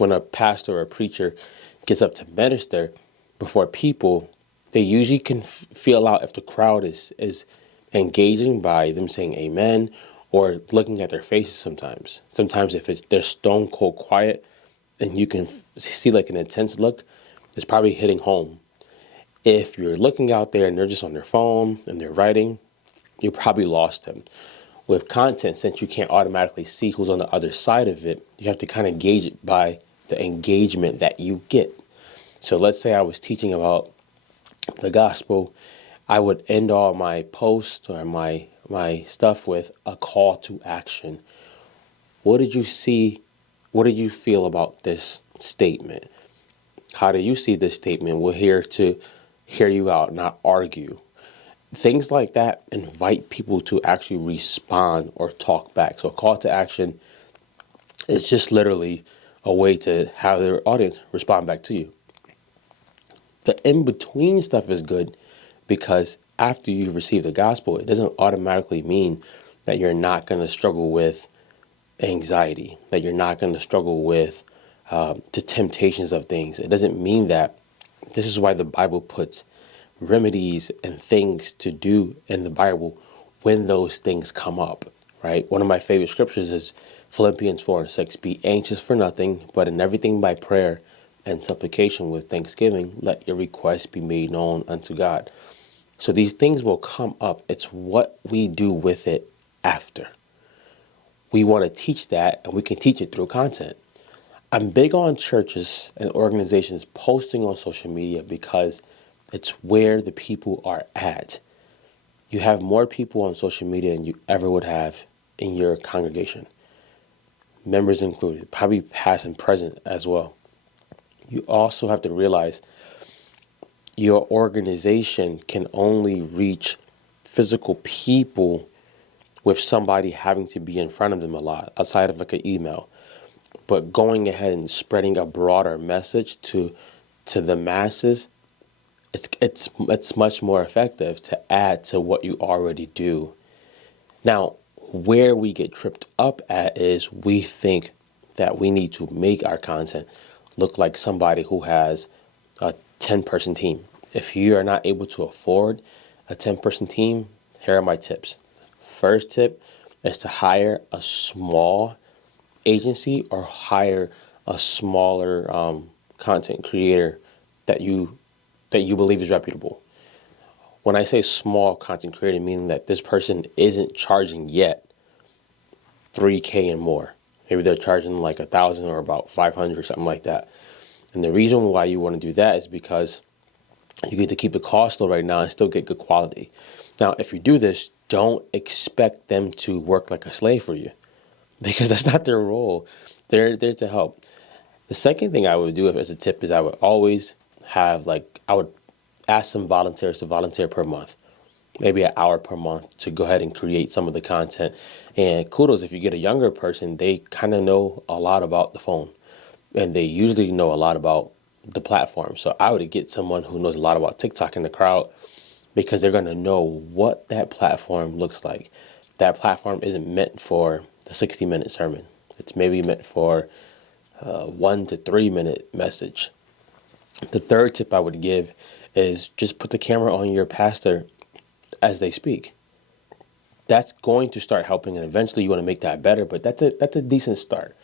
when a pastor or a preacher gets up to minister before people, they usually can feel out if the crowd is engaging by them saying amen or looking at their faces sometimes. Sometimes if they're stone cold quiet and you can see like an intense look, it's probably hitting home. If you're looking out there and they're just on their phone and they're writing, you probably lost them. With content, since you can't automatically see who's on the other side of it, you have to kind of gauge it by the engagement that you get. So let's say I was teaching about the gospel. I would end all my posts or my stuff with a call to action. What did you see? What did you feel about this statement? How do you see this statement? We're here to hear you out, not argue. Things like that invite people to actually respond or talk back. So a call to action is just literally a way to have their audience respond back to you. The in-between stuff is good because after you've received the gospel, it doesn't automatically mean that you're not going to struggle with anxiety, that you're not going to struggle with the temptations of things. It doesn't mean that. This is why the Bible puts remedies and things to do in the Bible when those things come up, right? One of my favorite scriptures is Philippians 4:6. Be anxious for nothing, but in everything by prayer and supplication with thanksgiving, let your requests be made known unto God. So these things will come up. It's what we do with it after. We want to teach that, and we can teach it through content. I'm big on churches and organizations posting on social media because it's where the people are at. You have more people on social media than you ever would have in your congregation. Members included, probably past and present as well. You also have to realize your organization can only reach physical people with somebody having to be in front of them a lot, outside of like an email. But going ahead and spreading a broader message to the masses, it's much more effective to add to what you already do. Now, where we get tripped up at is we think that we need to make our content look like somebody who has a 10-person team. If you are not able to afford a 10-person team, here are my tips. First tip is to hire a small agency or hire a smaller content creator that you believe is reputable. When I say small content creator, meaning that this person isn't charging yet $3,000 and more. Maybe they're charging like $1,000 or about $500 or something like that. And the reason why you want to do that is because you get to keep the cost low right now and still get good quality. Now, if you do this, don't expect them to work like a slave for you, because that's not their role. They're there to help. The second thing I would do as a tip is I would always have I would ask some volunteers to volunteer per month, maybe an hour per month, to go ahead and create some of the content. And kudos, if you get a younger person, they kind of know a lot about the phone, and they usually know a lot about the platform. So I would get someone who knows a lot about TikTok in the crowd, because they're going to know what that platform looks like. That platform isn't meant for the 60-minute sermon. It's maybe meant for a 1 to 3 minute message. The third tip I would give is just put the camera on your pastor as they speak. That's going to start helping, and eventually you want to make that better, but that's a decent start.